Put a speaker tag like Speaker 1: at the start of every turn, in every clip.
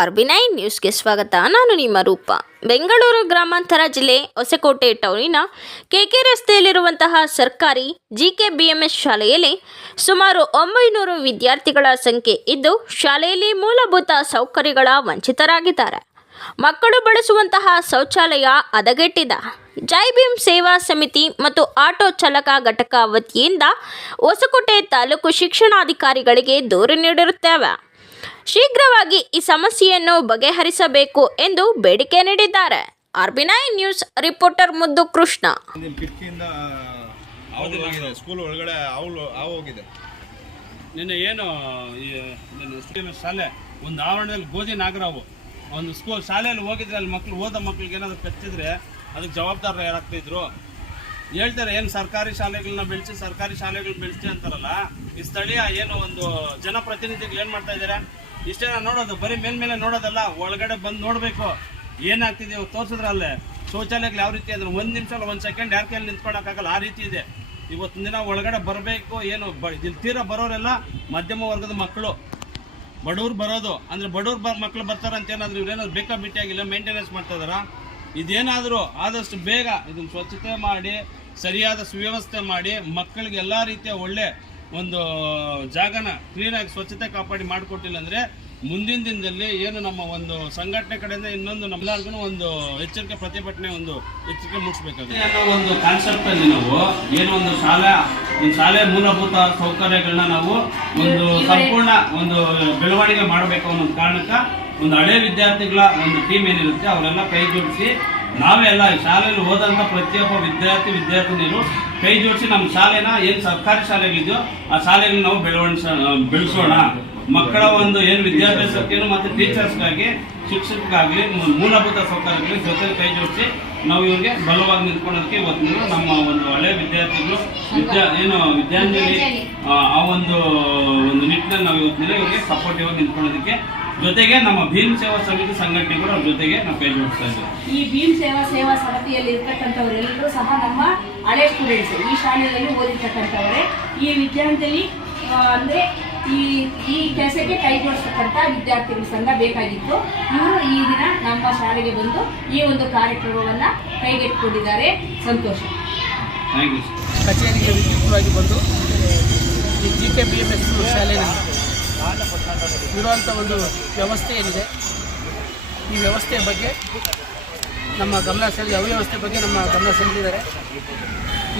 Speaker 1: ಆರ್ಬಿನೈನ್ ನ್ಯೂಸ್ಗೆ ಸ್ವಾಗತ. ನಾನು ನಿಮ್ಮ ರೂಪ. ಬೆಂಗಳೂರು ಗ್ರಾಮಾಂತರ ಜಿಲ್ಲೆ ಹೊಸಕೋಟೆ ಟೌನಿನ ಕೆಕೆ ರಸ್ತೆಯಲ್ಲಿರುವಂತಹ ಸರ್ಕಾರಿ G K B M S ಶಾಲೆಯಲ್ಲಿ ಸುಮಾರು ಒಂಬೈನೂರು ವಿದ್ಯಾರ್ಥಿಗಳ ಸಂಖ್ಯೆ ಇದ್ದು, ಶಾಲೆಯಲ್ಲಿ ಮೂಲಭೂತ ಸೌಕರ್ಯಗಳ ವಂಚಿತರಾಗಿದ್ದಾರೆ. ಮಕ್ಕಳು ಬಳಸುವಂತಹ ಶೌಚಾಲಯ ಹದಗೆಟ್ಟಿದ. ಜೈ ಭೀಮ್ ಸೇವಾ ಸಮಿತಿ ಮತ್ತು ಆಟೋ ಚಾಲಕ ಘಟಕ ವತಿಯಿಂದ ಹೊಸಕೋಟೆ ತಾಲೂಕು ಶಿಕ್ಷಣಾಧಿಕಾರಿಗಳಿಗೆ ದೂರು ನೀಡಿರುತ್ತೇವೆ. ಶೀಘ್ರವಾಗಿ ಈ ಸಮಸ್ಯೆಯನ್ನು ಬಗೆಹರಿಸಬೇಕು ಎಂದು ಬೇಡಿಕೆ ನೀಡಿದ್ದಾರೆ. ಆರ್ಬಿನೈ ನ್ಯೂಸ್ ರಿಪೋರ್ಟರ್ ಮುದ್ದು ಕೃಷ್ಣ.
Speaker 2: ಸ್ಕೂಲ್ ಒಳಗಡೆ ಹೋಗಿದೆ.
Speaker 3: ನಿನ್ನೆ ಏನು ಶಾಲೆ ಒಂದು ಆವರಣದಲ್ಲಿ ಗೋಧಿ ನಾಗರಾವು ಒಂದು ಸ್ಕೂಲ್ ಶಾಲೆಯಲ್ಲಿ ಹೋಗಿದ್ರೆ ಅಲ್ಲಿ ಮಕ್ಳು ಓದೋ ಮಕ್ಳಿಗೆ ಏನಾದ್ರು ಕಚ್ಚಿದ್ರೆ ಅದಕ್ಕೆ ಜವಾಬ್ದಾರ ಯಾರಾಗ್ತಿದ್ರು ಹೇಳ್ತಾರೆ ಏನು ಸರ್ಕಾರಿ ಶಾಲೆಗಳನ್ನ ಬೆಳೆಸಿ ಸರ್ಕಾರಿ ಶಾಲೆಗಳನ್ನ ಬೆಳೆಸಿ ಅಂತಾರಲ್ಲ ಈ ಸ್ಥಳೀಯ ಏನು ಒಂದು ಜನಪ್ರತಿನಿಧಿಗಳು ಏನು ಮಾಡ್ತಾ ಇದ್ದಾರೆ ಇಷ್ಟೇ ನೋಡೋದು, ಬರೀ ಮೇಲ್ಮೇಲೆ ನೋಡೋದಲ್ಲ, ಒಳಗಡೆ ಬಂದು ನೋಡಬೇಕು. ಏನಾಗ್ತಿದೆ ತೋರಿಸಿದ್ರೆ ಅಲ್ಲೇ? ಶೌಚಾಲಯಗಳು ಯಾವ ರೀತಿ ಅಂದ್ರೆ ಒಂದು ನಿಮಿಷ ಒಂದು ಸೆಕೆಂಡ್ ಯಾರ ಕೈಯಲ್ಲಿ ನಿಂತ್ಕೊಳಕ್ಕಾಗಲ್ಲ ಆ ರೀತಿ ಇದೆ. ಇವತ್ತಿನ ದಿನ ಒಳಗಡೆ ಬರಬೇಕು, ಏನು ಬ ತೀರಾ ಬರೋರೆಲ್ಲ ಮಧ್ಯಮ ವರ್ಗದ ಮಕ್ಕಳು. ಬಡವ್ರು ಬರೋದು. ಅಂದ್ರೆ ಬಡವ್ರು ಬ ಮಕ್ಳು ಬರ್ತಾರೆ ಅಂತ ಏನಾದ್ರು ಇವ್ರೇನಾದ್ರು ಆಗಿಲ್ಲ ಮೇಂಟೆನೆನ್ಸ್ ಮಾಡ್ತಾ ಇದಾರ? ಇದೇನಾದರೂ ಆದಷ್ಟು ಬೇಗ ಇದನ್ನ ಸ್ವಚ್ಛತೆ ಮಾಡಿ, ಸರಿಯಾದ ಸುವ್ಯವಸ್ಥೆ ಮಾಡಿ ಮಕ್ಕಳಿಗೆ ಎಲ್ಲ ರೀತಿಯ ಒಳ್ಳೆ ಒಂದು ಜಾಗನ ಕ್ಲೀನಾಗಿ ಸ್ವಚ್ಛತೆ ಕಾಪಾಡಿ ಮಾಡಿಕೊಟ್ಟಿಲ್ಲ ಅಂದರೆ ಮುಂದಿನ ದಿನದಲ್ಲಿ ಏನು ನಮ್ಮ ಒಂದು ಸಂಘಟನೆ ಕಡೆಯಿಂದ ಇನ್ನೊಂದು ನಮ್ಮೆಲ್ಲರಿಗೂ ಒಂದು ಎಚ್ಚರಿಕೆ ಪ್ರತಿಭಟನೆ ಒಂದು ಎಚ್ಚರಿಕೆ ಮುಟ್ಟಿಸಬೇಕಾಗುತ್ತೆ ಅನ್ನೋ ಒಂದು ಕಾನ್ಸೆಪ್ಟ್ ಅಲ್ಲಿ ನಾವು ಏನು ಒಂದು ಶಾಲೆ ಒಂದು ಶಾಲೆ ಮೂಲಭೂತ ಸೌಕರ್ಯಗಳನ್ನ ನಾವು ಒಂದು ಸಂಪೂರ್ಣ ಒಂದು ಬೆಳವಣಿಗೆ ಮಾಡಬೇಕು ಅನ್ನೋ ಕಾರಣಕ್ಕೆ ಒಂದು ಹಳೆ ವಿದ್ಯಾರ್ಥಿಗಳ ಒಂದು ಟೀಮ್ ಏನಿರುತ್ತೆ ಅವರೆಲ್ಲ ಕೈ ಜೋಡಿಸಿ ನಾವೆಲ್ಲ ಈ ಶಾಲೆಯಲ್ಲಿ ಹೋದಂತ ಪ್ರತಿಯೊಬ್ಬ ವಿದ್ಯಾರ್ಥಿ ವಿದ್ಯಾರ್ಥಿನಿಯರು ಕೈ ಜೋಡಿಸಿ ನಮ್ಮ ಶಾಲೆನ ಏನು ಸರ್ಕಾರಿ ಶಾಲೆಗಿದೆಯೋ ಆ ಶಾಲೆನ ನಾವು ಬೆಳವಣಿಸ ಬೆಳೆಸೋಣ. ಮಕ್ಕಳ ಒಂದು ಏನು ವಿದ್ಯಾಭ್ಯಾಸಕ್ಕೇನು ಮತ್ತು ಟೀಚರ್ಸ್ಗಾಗಿ ಶಿಕ್ಷಕರಿಗಾಗಲಿ ಮೂಲಭೂತ ಸೌಕರ್ಯಗಳಿಗೆ ಜೊತೆಗೆ ಕೈ ಜೋಡಿಸಿ ನಾವು ಇವರಿಗೆ ಬಲವಾಗಿ ನಿಂತ್ಕೊಳ್ಳೋದಕ್ಕೆ ಇವತ್ತಿನ ನಮ್ಮ ಒಂದು ಹಳೆ ವಿದ್ಯಾರ್ಥಿಗಳು, ವಿದ್ಯಾ ಏನು ವಿದ್ಯಾಂಜಲಿ ಆ ಒಂದು ಒಂದು ನಿಟ್ಟಿನಲ್ಲಿ ನಾವು ಇವತ್ತಿನ ಇವರಿಗೆ ಸಪೋರ್ಟಿವ್ ಆಗಿ ನಿಂತ್ಕೊಳ್ಳೋದಕ್ಕೆ ಜೊತೆಗೆ ನಮ್ಮ ಭೀಮ್ ಸೇವಾ ಸಮಿತಿ ಸಂಘಟನೆಗಳು ಅವ್ರ ಜೊತೆಗೆ ನಾವು ಕೈ ಜೋಡಿಸ್ತಾ ಇದ್ದೀವಿ.
Speaker 4: ಈ ಭೀಮ್ ಸೇವಾ ಸೇವಾ ಸಮಿತಿಯಲ್ಲಿ ಇರ್ತಕ್ಕಂಥವರೆಲ್ಲರೂ ಸಹ ನಮ್ಮ ಹಳೆ ಸ್ಟೂಡೆಂಟ್ಸ್ ಈ ಶಾಲೆಯಲ್ಲಿ ಓದಿರ್ತಕ್ಕಂಥವರೇ. ಈ ವಿದ್ಯಾಂಜಲಿ ಅಂದ್ರೆ ಈ ಈ ಕೆಲಸಕ್ಕೆ ಕೈ ಜೋಡಿಸ್ತಕ್ಕಂಥ ವಿದ್ಯಾರ್ಥಿಗಳ ಸಂಘ ಬೇಕಾಗಿತ್ತು. ಇವರು ಈ ದಿನ ನಮ್ಮ ಶಾಲೆಗೆ ಬಂದು ಈ ಒಂದು ಕಾರ್ಯಕ್ರಮವನ್ನು ಕೈಗೆತ್ತಿಕೊಂಡಿದ್ದಾರೆ. ಸಂತೋಷ.
Speaker 3: ಥ್ಯಾಂಕ್ ಯು
Speaker 5: ಕಚೇರಿಗೆ ವಿದ್ಯುಕ್ತವಾಗಿ ಬಂದು ಈ G K B M S ಶಾಲೆಯಲ್ಲಿ ಇರುವಂಥ ಒಂದು ವ್ಯವಸ್ಥೆ ಏನಿದೆ ಈ ವ್ಯವಸ್ಥೆಯ ಬಗ್ಗೆ ನಮ್ಮ ಗಮನ ಸೆಳೆದು ಅವ್ಯವಸ್ಥೆ ಬಗ್ಗೆ ನಮ್ಮ ಗಮನ ಸೆಳೆದಿದ್ದಾರೆ.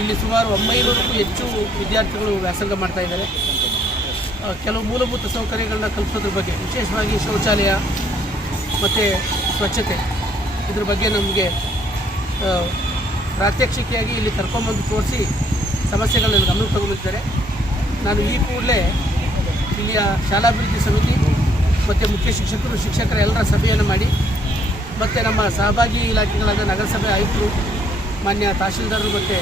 Speaker 5: ಇಲ್ಲಿ ಸುಮಾರು ಒಂಬೈನೂರಕ್ಕೂ ಹೆಚ್ಚು ವಿದ್ಯಾರ್ಥಿಗಳು ವ್ಯಾಸಂಗ ಮಾಡ್ತಾ ಇದ್ದಾರೆ. ಕೆಲವು ಮೂಲಭೂತ ಸೌಕರ್ಯಗಳನ್ನ ಕಲ್ಪಿಸೋದ್ರ ಬಗ್ಗೆ, ವಿಶೇಷವಾಗಿ ಶೌಚಾಲಯ ಮತ್ತು ಸ್ವಚ್ಛತೆ, ಇದ್ರ ಬಗ್ಗೆ ನಮಗೆ ಪ್ರಾತ್ಯಕ್ಷಿಕೆಯಾಗಿ ಇಲ್ಲಿ ಕರ್ಕೊಂಬಂದು ತೋರಿಸಿ ಸಮಸ್ಯೆಗಳನ್ನು ಗಮನಕ್ಕೆ ತಗೊಂಡಿದ್ದಾರೆ. ನಾನು ಈ ಕೂಡಲೇ ಇಲ್ಲಿಯ ಶಾಲಾಭಿವೃದ್ಧಿ ಸಮಿತಿ ಮತ್ತು ಮುಖ್ಯ ಶಿಕ್ಷಕರು, ಶಿಕ್ಷಕರ ಎಲ್ಲರ ಸಭೆಯನ್ನು ಮಾಡಿ, ಮತ್ತು ನಮ್ಮ ಸಹಭಾಗಿ ಇಲಾಖೆಗಳಾದ ನಗರಸಭೆ ಆಯುಕ್ತರು, ಮಾನ್ಯ ತಹಶೀಲ್ದಾರರು ಮತ್ತು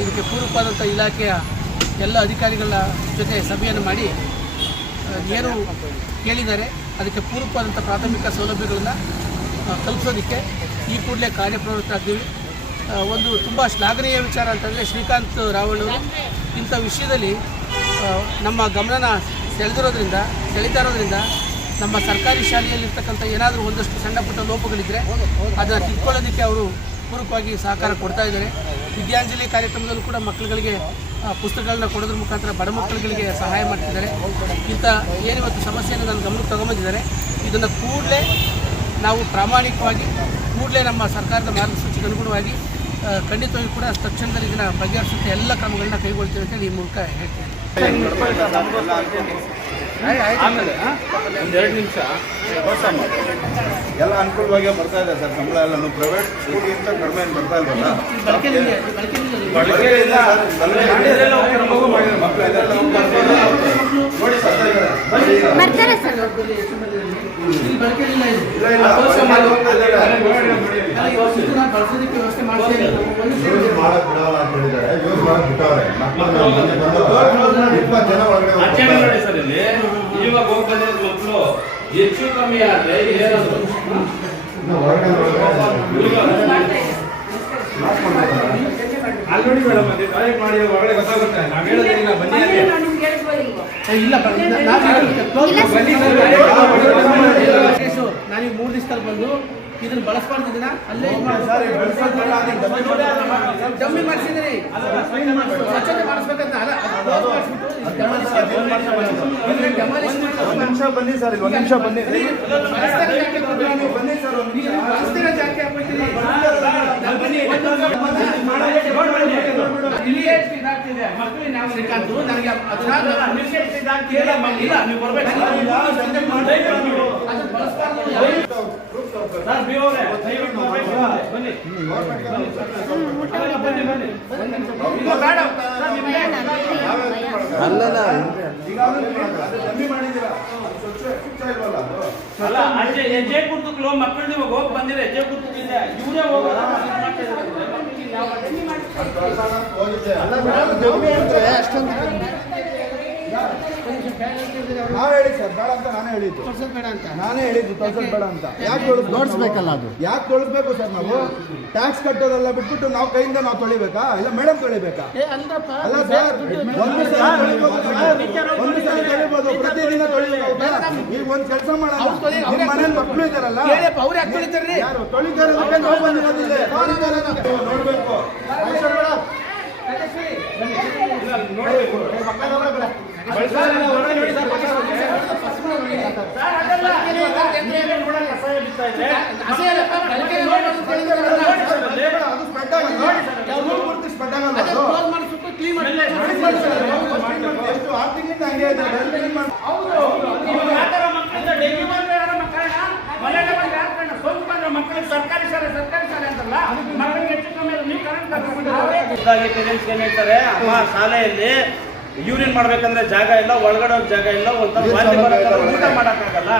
Speaker 5: ಇದಕ್ಕೆ ಪೂರ್ವಕ್ಕಾದಂಥ ಇಲಾಖೆಯ ಎಲ್ಲ ಅಧಿಕಾರಿಗಳ ಜೊತೆ ಸಭೆಯನ್ನು ಮಾಡಿ ಏನು ಕೇಳಿದ್ದಾರೆ. ಅದಕ್ಕೆ ಪೂರಕವಾದಂಥ ಪ್ರಾಥಮಿಕ ಸೌಲಭ್ಯಗಳನ್ನು ಕಲ್ಪಿಸೋದಕ್ಕೆ ಈ ಕೂಡಲೇ ಕಾರ್ಯಪ್ರವೃತ್ತ ಆಗ್ತೀವಿ. ಒಂದು ತುಂಬ ಶ್ಲಾಘನೀಯ ವಿಚಾರ ಅಂತಂದರೆ ಶ್ರೀಕಾಂತ್ ಅವರು ಇಂಥ ವಿಷಯದಲ್ಲಿ ನಮ್ಮ ಗಮನನ ಸೆಳೆದಿರೋದ್ರಿಂದ, ಸೆಳೀತಾ ಇರೋದ್ರಿಂದ ನಮ್ಮ ಸರ್ಕಾರಿ ಶಾಲೆಯಲ್ಲಿರ್ತಕ್ಕಂಥ ಏನಾದರೂ ಒಂದಷ್ಟು ಸಣ್ಣ ಪುಟ್ಟ ಲೋಪಗಳಿದ್ದರೆ ಅದನ್ನು ತಿಳ್ಕೊಳ್ಳೋದಕ್ಕೆ ಅವರು ಪೂರಕವಾಗಿ ಸಹಕಾರ ಕೊಡ್ತಾ ಇದ್ದಾರೆ. ವಿದ್ಯಾಂಜಲಿ ಕಾರ್ಯಕ್ರಮದಲ್ಲೂ ಕೂಡ ಮಕ್ಕಳುಗಳಿಗೆ ಪುಸ್ತಕಗಳನ್ನ ಕೊಡೋದ್ರ ಮುಖಾಂತರ ಬಡ ಮಕ್ಕಳುಗಳಿಗೆ ಸಹಾಯ ಮಾಡ್ತಿದ್ದಾರೆ. ಇಂಥ ಏನಿವತ್ತು ಸಮಸ್ಯೆಯನ್ನು ನಾನು ಗಮನಕ್ಕೆ ತಗೊಂಬಂದಿದ್ದಾರೆ, ಇದನ್ನು ಕೂಡಲೇ ನಾವು ಪ್ರಾಮಾಣಿಕವಾಗಿ, ಕೂಡಲೇ ನಮ್ಮ ಸರ್ಕಾರದ ಮಾರ್ಗಸೂಚಿಗೆ ಅನುಗುಣವಾಗಿ ಖಂಡಿತವಾಗಿ ಕೂಡ ತಕ್ಷಣದಲ್ಲಿ ಇದನ್ನು ಬಗೆಹರಿಸುತ್ತೆ ಎಲ್ಲ ಕ್ರಮಗಳನ್ನ ಕೈಗೊಳ್ತೇವೆ ಅಂತೇಳಿ ಈ ಮೂಲಕ ಹೇಳ್ತೇನೆ.
Speaker 2: ಒಂದೆರಡು ನಿಮಿಷ. ಎಲ್ಲ ಅನುಕೂಲವಾಗಿ ಬರ್ತಾ ಇದೆ ಸರ್ ಸಂಬಳ ಎಲ್ಲ ಪ್ರೈವೇಟ್ ಸ್ಕೂಲ್ಗಿಂತ ಕಡಿಮೆ ಏನು ಬರ್ತಾ ಇಲ್ವಲ್ಲ? ಮಕ್ಕಳು. ನೋಡಿ
Speaker 5: ಇಲ್ಲಿ ಬಳಸೋದಕ್ಕೆ ವ್ಯವಸ್ಥೆ
Speaker 6: ಯೂಸ್ ಮಾಡಕ್ ಬಿಡಲ್ಲ ಅಂತ ಹೇಳಿದ್ದಾರೆ. ಯೂಸ್ ಮಾಡಕ್ ಬಿಟ್ಟವ್ರೆ. ಮಕ್ಕಳು ಮೊನ್ನೆ ಬಂದವರು ಇಪ್ಪತ್ತು ಜನ ಒಳಗಡೆ
Speaker 3: ಆಚರಣೆ
Speaker 6: ಹೋಗ್ತಾರೆ.
Speaker 3: ನೋಡಿ ಸರ್ ಇಲ್ಲಿ ಇವಾಗ ಹೋಗಿ ಬಂದಿರೋ ಮಕ್ಕಳು ಹೆಚ್ಚು ಕಮ್ಮಿ ಆದ್ರೆ.
Speaker 2: ಅಲ್ಲಿ ನೋಡಿ ಮೇಡಮ್ ಅದೇ ಟಾಯ್ಲೆಟ್ ಮಾಡಿ ಒಳಗಡೆ ಗೊತ್ತಾಗುತ್ತೆ ನಾವು ಹೇಳೋದ್ರಿಂದ ಬನ್ನಿ ಅಲ್ಲಿ
Speaker 4: ನಾನು ನಿಮ್ಗೆ ಹೇಳಿದ್ವಲ್ಲ ಇಲ್ವೋ?
Speaker 5: ಇಲ್ಲ ಬ- ನಾ- ನಾನು ಕ್ಲೋಸ್
Speaker 2: ಬನ್ನಿ ಸರ್
Speaker 5: ಇದನ್ನ ಬಳಸ್ಬಾರ್ದು ಇದನ್ನ ಅಲ್ಲೇ ಜಮ್ಮಿ. ಮಾಡಿಸಿದ್ರಿ ಸ್ವಚ್ಛತೆ ಮಾಡಿಸ್ಬೇಕಂತ ಅಲ್ಲ
Speaker 2: ನಿಮಿಷ ಬನ್ನಿ ಸರ್ ಒಂದ್ ನಿಮಿಷ ಬನ್ನಿ? ಬನ್ನಿ ಸರ್ ಒಂದ್ ನಿಮಿಷ.
Speaker 5: ನೀವು
Speaker 6: ಅಲ್ಲಲ್ಲ
Speaker 3: ಅಲ್ಲ ಅಜ್ಜೆ ಹೆಜ್ಜೆ ಕುರ್ತುಕ್ಲು ಮಕ್ಕಳು ಇವಾಗ ಹೋಗಿ ಬಂದಿರ ಹೆಜ್ಜೆ ಕುರ್ತುಗಳಿಂದ ಇವರೇ
Speaker 6: ಅಂದ್ರೆ ಅಷ್ಟೊಂದು
Speaker 2: ನಾವ್ ಹೇಳಿ ಸರ್ ಬೇಡ ಅಂತ ನಾನೇ ಹೇಳಿದ್ದು.
Speaker 5: ಬೇಡ ಅಂತ.
Speaker 2: ನಾನೇ ಹೇಳಿದ್ದು ತೋರ್ಸೋದ್ ಬೇಡ ಅಂತ. ಯಾಕೆ ತೊಳಸ್ಬೇಕು
Speaker 6: ನೋಡ್ಸ್ಬೇಕಲ್ಲ ಅದು.
Speaker 2: ಯಾಕೆ ತೊಳಸ್ಬೇಕು ಸರ್ ನಾವು? ಟ್ಯಾಕ್ಸ್ ಕಟ್ಟೋದೆಲ್ಲ ಬಿಟ್ಬಿಟ್ಟು ನಾವು ಕೈಯಿಂದ ನಾವು ತೊಳಿಬೇಕಾ? ಇಲ್ಲ ಮೇಡಮ್ ತೊಳಿಬೇಕಾ?
Speaker 5: ಏ ಅಂದ್ರಪ್ಪ
Speaker 2: ಅಲ್ಲ ಸರ್ ಒಂದು ಸಲ ಸರ್. ಒಂದು ಸಲ ತೊಳಿಬೋದು. ಪ್ರತಿದಿನ ತೊಳಿಬೇಕು ಈಗ ಒಂದು ಕೆಲಸ
Speaker 5: ತೊಳಿ-
Speaker 2: ನಿಮ್ಮ ಮನೇಲಿ ಮಕ್ಕಳು ಇದಾರಲ್ಲ
Speaker 5: ಕೇಳಪ್ಪ ಅವ್ರು ಯಾಕೆ ತೊಳಿತಾರ್ರಿ?
Speaker 2: ಯಾರು? ತೊಳಿತಾರೆ ನಾವು ಬಂದಿರೋದಿಲ್ಲ ನೋಡ್ಬೇಕು. ಎಷ್ಟು ಆರು ತಿಂಗಳಿಂದ ಹಂಗೆ
Speaker 3: ಸರ್ಕಾರಿ ಶಾಲೆ ಸರ್ಕಾರಿ ಶಾಲೆ ಅಂತಲ್ಲ ಮಕ್ಕಳಿಗೆ ಹೆಚ್ಚು ಕಮ್ಮಿ ನೀವು ಕರೆಂಟ್ ಪೇರೆಂಟ್ಸ್ ಏನ್ ಹೇಳ್ತಾರೆ? ಅಮ್ಮ ಶಾಲೆಯಲ್ಲಿ ಯೂರಿನ್ ಮಾಡ್ಬೇಕಂದ್ರೆ ಜಾಗ ಇಲ್ಲ ಒಳಗಡೆ ಜಾಗ ಇಲ್ಲ ಬರಕ್ಕಲ್ಲ ಊಟ ಮಾಡಕ್ಕಾಗಲ್ಲ.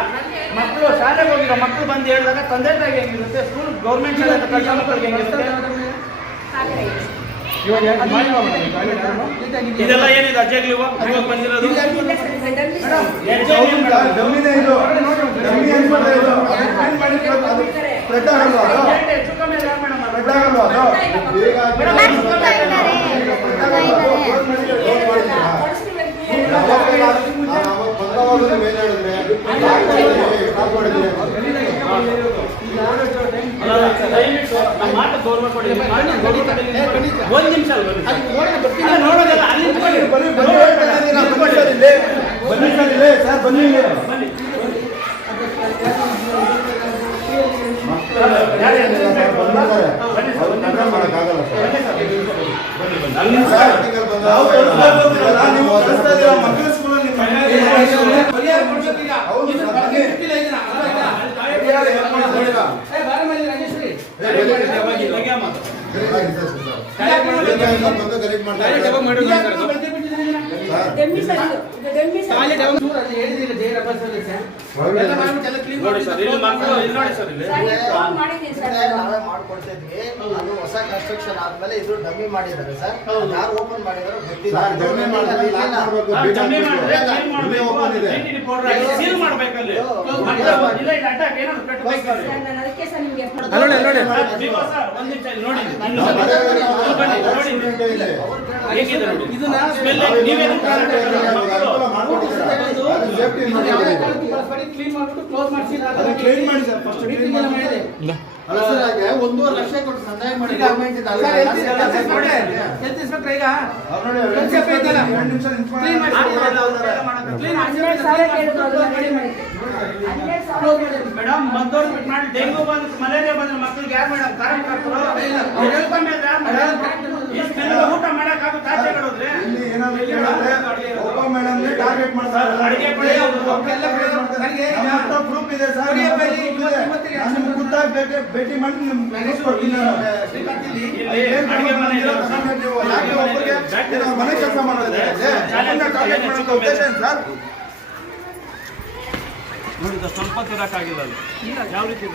Speaker 3: ಮಕ್ಕಳು ಶಾಲೆಗೆ ಹೋಗಿರೋ ಮಕ್ಕಳು ಬಂದು ಹೇಳಿದಾಗ ತಂದೆ ತಾಯಿ ಹೆಂಗಿರುತ್ತೆ ಸ್ಕೂಲ್ ಗೌರ್ಮೆಂಟ್ ಶಾಲೆ ಹೆಂಗಿರುತ್ತೆ? ಇದೆಲ್ಲ ಏನಿದೆ ಅಜ್ಜಾಗ್ಲಿ ಬಂದಿರೋದು? ಹೆಚ್ಚು ಕಮ್ಮಿ ಒಂದ್ ನಿಮಿಷ ಬನ್ನಿ.
Speaker 5: ಸರ್ ನೋಡೋಣ ಬರ್ತೀನಿ
Speaker 3: ಅಲ್ಲ, ನೋಡೋದಲ್ಲ ಅಲ್ಲಿ ನಿಂತ್ಕೊಳ್ಳಿ.
Speaker 2: ಬನ್ನಿ ಬನ್ನಿ ಹೇಳ್ತಾ ಇದ್ದೀರಾ? ಬನ್ನಿ ಸರ್ ಇಲ್ಲಿ ಬನ್ನಿ ಸರ್ ಇಲ್ಲಿ ಸರ್ ಬನ್ನಿ ಇಲ್ಲಿ
Speaker 6: ಬಂದಿದ್ದಾರೆ ಅವ್ರು ಕಂಟ್ರೋಲ್ ಮಾಡಕ್ಕಾಗಲ್ಲ ಸರ್ ಆರ್ಟಿಕಲ್
Speaker 2: ನಾವು
Speaker 6: ಬಂದಾಗ
Speaker 2: ಕಳಿಸ್ಬೇಕು ಅಂತೀರಲ್ಲ, ನೀವು ಕಳಿಸ್ತಾ ಇದ್ದೀರಾ ಮಕ್ಕಳ ಸ್ಕೂಲಲ್ಲಿ ನಿಮ್ಮ
Speaker 5: ಪರಿಹಾರ ಕೊಡ್ಬೇಕು ಈಗ.
Speaker 2: ಹೌದು
Speaker 5: ಇದು
Speaker 2: ಸರ್,
Speaker 5: ಬಗ್ಗೆ
Speaker 2: ಬನ್ನಿ.
Speaker 5: ಗೊತ್ತಿಲ್ಲ ಇದನ್ನ. ಅಲ್ವಾ ಈಗ?
Speaker 2: ಪರಿಹಾರ ಏನ್ ಮಾಡ್ತಾರೆ ಈಗ?
Speaker 5: ಏ, ಬಾರ ಮೇಲೆ ರಾಜೇಶ್ವರಿ.
Speaker 3: ತೆಗಿಯ ಮಾತು.
Speaker 6: ಬಂದು ಗಲೀಜ್ ಮಾಡ್ತಾರೆ
Speaker 5: ಇದು ಯಾಕೆ ನಾವು ಬೆಳ್ದು ಬಿಟ್ಟಿದ್ದೀರಿ ಇದನ್ನ?
Speaker 6: ಸರ್
Speaker 5: ಖಾಲಿ ಡೌನ್ ದೂರ ಅಲ್ಲಿ ಹೇಳಿದಿಲ್ಲ ಜೈ ರಬ್ಬರ್ ಸರ್ವಿಸ್. ಎಲ್ಲ ಮಾಡ್ಬಿಟ್ಟು ಎಲ್ಲ clean
Speaker 3: ನೋಡಿ ಸರ್ ಇಲ್ಲಿ
Speaker 5: ಮಾಡ್ಬಿಟ್ಟು
Speaker 3: ಮಕ್ಕಳು ಇಲ್ಲಿ ನೋಡಿ ಸರ್ ಇಲ್ಲಿ
Speaker 7: ನಾವೇ ಮಾಡ್ಕೊಡ್ತಿದ್ವಿ ಅದು ಹೊಸ ಕನ್ಸ್ಟ್ರಕ್ಷನ್ ಆದ್ಮೇಲೆ ಇದು ಡಮ್ಮಿ ಮಾಡಿದ್ದಾರೆ ಸರ್ ಯಾರು ಓಪನ್ ಮಾಡಿದಾರೋ ಗೊತ್ತಿಲ್ಲ
Speaker 3: ನೋಡಿ ನೋಡಿ.
Speaker 5: ಕ್ಲೀನ್ ಮಾಡ್ಬಿಟ್ಟು close ಮಾಡ್ಸಿ.
Speaker 2: ಅದನ್ನ ಮಾಡಿ ಸರ್,
Speaker 5: ಫಸ್ಟ್ ಕ್ಲೀನ್ ಮಾಡಿದೆ.
Speaker 6: ಒಂದೂವರೆ ಲಕ್ಷ ಕೊಟ್ಟು ಸಂದಾಯ ಮಾಡಿ ಗೌರ್ಮೆಂಟ್ ಇದೆ ಅಲ್ಲ?
Speaker 5: ಈಗ.
Speaker 3: ಮೇಡಮ್ ಬಂದವ್ರು ಬಿಟ್ಟು ಮಾಡಿ ಡೆಂಗು ಬಂದು ಮಲೇರಿಯಾ ಬಂದ್ರೆ ಮಕ್ಕಳಿಗೆ ಯಾರು ಮೇಡಮ್ ಯಾರು ಮೇಡಮ್ ಊಟ ಮಾಡಕ್ಕಾಗುತ್ತೆ ಆಚೆ ಕಡೋದ್ರೆ
Speaker 2: ಒಬ್ಬ ಮೇಡಮ್ ಟಾರ್ಗೆಟ್ ಮಾಡ್ತಾರೆ
Speaker 3: ಅಡಿಗೆ
Speaker 2: ಪ್ರೂಫ್ ಇದೆ ಸರ್ ಖುದ್ದಾಗಿ ಭೇಟಿ ಭೇಟಿ ಮಾಡಿ
Speaker 3: ಮನೆ
Speaker 2: ಕೆಲಸ ಮಾಡೋದಿದೆ ಸರ್?
Speaker 3: ನೋಡಿ ಸ್ವಲ್ಪ ತಿರಕ್ಕಾಗಿಲ್ಲ ಅಲ್ಲಿ. ಯಾವ ರೀತಿ